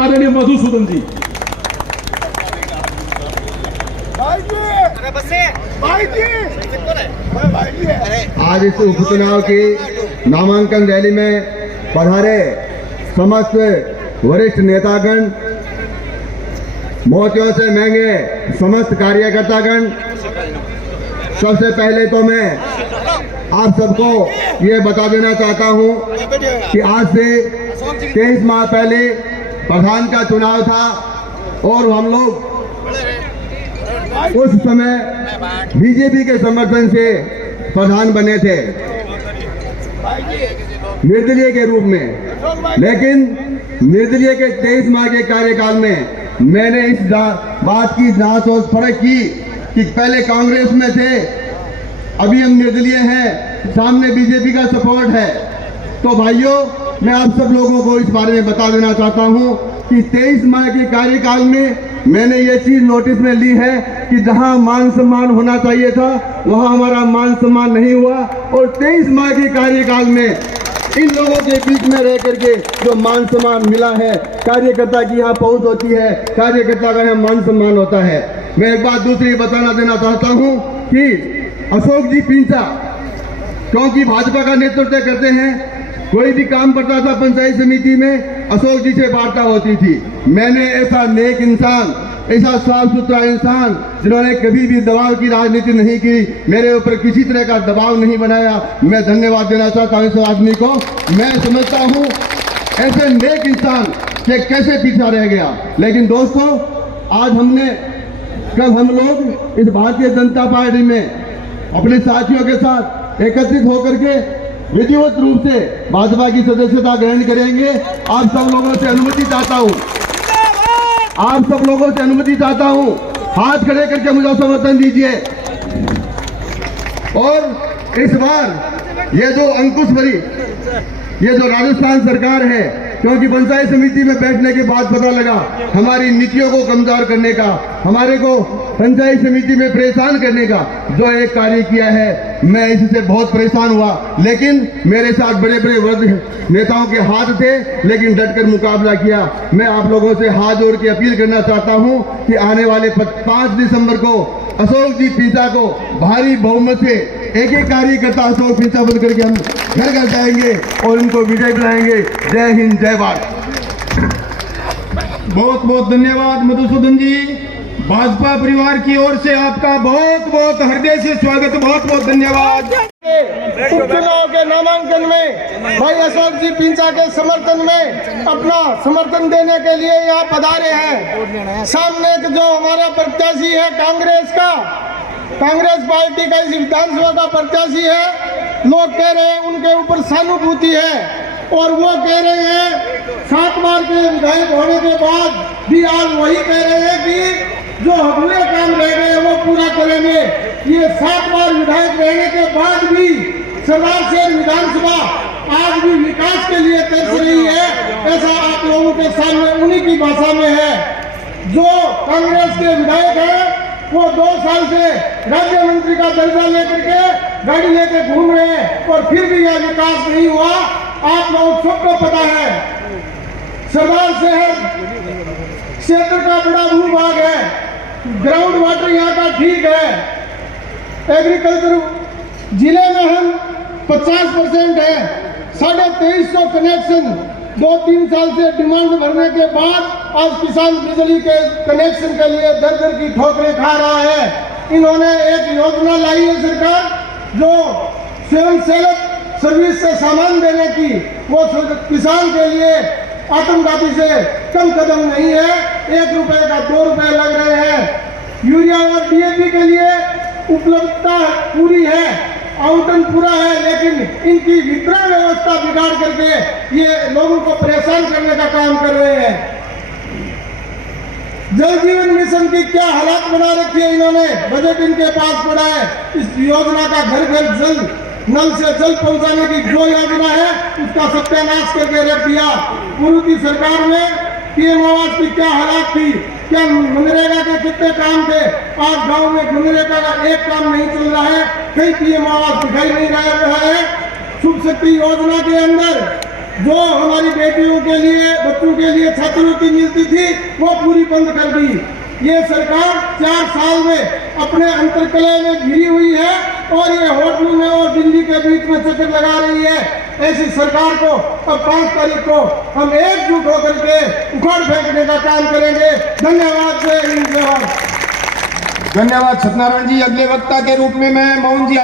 आदरणीय मधुसूदन जी। आज इस उपचुनाव की नामांकन रैली में पधारे समस्त वरिष्ठ नेतागण, मोतियों से महंगे समस्त कार्यकर्तागण, सबसे पहले तो मैं आप सबको ये बता देना चाहता हूं कि आज से 23 माह पहले प्रधान का चुनाव था और हम लोग उस समय बीजेपी के समर्थन से प्रधान बने थे निर्दलीय के रूप में। लेकिन निर्दलीय के 23 माह के कार्यकाल में मैंने इस बात की जांच और परख की कि पहले कांग्रेस में थे, अभी हम निर्दलीय हैं, सामने बीजेपी का सपोर्ट है। तो भाइयों, मैं आप सब लोगों को इस बारे में बता देना चाहता हूं कि 23 माह के कार्यकाल में मैंने ये चीज नोटिस में ली है कि जहां मान सम्मान होना चाहिए था वहां हमारा मान सम्मान नहीं हुआ, और 23 माह के कार्यकाल में इन लोगों के बीच में रह करके जो मान सम्मान मिला है, कार्यकर्ता की यहाँ पहुंच होती है, कार्यकर्ता का यहाँ मान सम्मान होता है। मैं एक बात दूसरी बताना देना चाहता हूँ कि अशोक जी पिंचा क्योंकि भाजपा का नेतृत्व करते हैं, कोई भी काम पड़ता था पंचायत समिति में अशोक जी से वार्ता होती थी। मैंने ऐसा नेक इंसान, ऐसा साफ सुथरा इंसान जिन्होंने कभी भी दबाव की राजनीति नहीं की, मेरे ऊपर किसी तरह का दबाव नहीं बनाया, मैं धन्यवाद देना चाहता हूँ इस आदमी को। मैं समझता हूँ ऐसे नेक इंसान के कैसे पीछा रह गया। लेकिन दोस्तों, आज कल हम लोग इस भारतीय जनता पार्टी में अपने साथियों के साथ एकत्रित होकर के विधिवत रूप से भाजपा की सदस्यता ग्रहण करेंगे। आप सब लोगों से अनुमति चाहता हूं, हाथ खड़े करके मुझे समर्थन दीजिए। और इस बार ये जो अंकुश भरी, ये जो राजस्थान सरकार है, क्योंकि पंचायत समिति में बैठने के बाद पता लगा हमारी नीतियों को कमजोर करने का, हमारे को पंचायत समिति में परेशान करने का जो एक कार्य किया है, मैं इससे बहुत परेशान हुआ। लेकिन मेरे साथ बड़े बड़े वरिष्ठ नेताओं के हाथ थे, लेकिन डटकर मुकाबला किया। मैं आप लोगों से हाथ जोड़ के अपील करना चाहता हूं कि आने वाले 5 दिसंबर को अशोक जी पिंचा को भारी बहुमत से एक कार्यकर्ता अशोक पिंचा बन करके हम घर घर जाएंगे और इनको विजय दिलाएंगे। जय हिंद, जय भारत। बहुत बहुत धन्यवाद मधुसूदन जी। भाजपा परिवार की ओर से आपका बहुत बहुत हृदय से स्वागत, बहुत बहुत धन्यवाद। उपचुनाव के नामांकन में भाई अशोक जी पिंचा के समर्थन में अपना समर्थन देने के लिए यहाँ पधारे हैं। सामने जो हमारा प्रत्याशी है कांग्रेस पार्टी का, इस विधानसभा का प्रत्याशी है, लोग कह रहे हैं उनके ऊपर सहानुभूति है और वो कह रहे हैं 7 बार के विधायक होने के बाद भी आज वही कह रहे हैं कि जो अधूरे काम रह गए वो पूरा करेंगे। ये 7 बार विधायक रहने के बाद भी सरदार शहर विधानसभा आज भी विकास के लिए तरस रही है, ऐसा आप लोगों के सामने उन्हीं की भाषा में है। जो कांग्रेस के विधायक हैं वो 2 साल से राज्य मंत्री का दर्जा लेकर के गाड़ी लेकर घूम रहे हैं और फिर भी यह विकास नहीं हुआ। आप लोगों सबको पता है सरदार शहर क्षेत्र का बड़ा भूभाग है, ग्राउंड वाटर यहाँ का ठीक है, एग्रीकल्चर जिले में हम 50% है, 2350 कनेक्शन 2-3 साल से डिमांड भरने के बाद आज किसान बिजली के कनेक्शन के लिए दर की ठोकरें खा रहा है। इन्होंने एक योजना लाई है सरकार जो स्वयं सेवक सर्विस से सामान देने की, वो किसान के लिए आत्मघाती से कम कदम नहीं है। 1 रुपए का 2 रुपए लग रहे हैं। यूरिया और डीएपी के लिए उपलब्धता पूरी है, आवंटन पूरा है, लेकिन इनकी वितरण व्यवस्था बिगाड़ करके ये लोगों को परेशान करने का काम कर रहे हैं। जल जीवन मिशन की क्या हालात बना रखी है इन्होंने, बजट इनके पास पड़ा है। इस योजना का घर घर जल, नल से जल पहुंचाने की जो योजना है उसका सत्यानाश करके रख दिया। पूर्व की सरकार में पीएम आवास की क्या हालात थी, क्या मनरेगा के कितने काम थे, आज गांव में मनरेगा का एक काम नहीं चल रहा है, कहीं पीएम आवास दिखाई नहीं रहा है। शुभ शक्ति योजना के अंदर जो हमारी बेटियों के लिए, बच्चों के लिए छात्रवृत्ति मिलती थी वो पूरी बंद कर दी। ये सरकार 4 साल में अपने अंतर्कलह में घिरी हुई है और ये होटलों में और दिल्ली के बीच में चक्कर लगा रही है। ऐसी सरकार को अब 5 तारीख को हम एकजुट होकर के उखाड़ फेंकने का काम करेंगे। धन्यवाद। जय हिंद, जय भारत। धन्यवाद सत्यनारायण जी। अगले वक्ता के रूप में मैं मोहन जी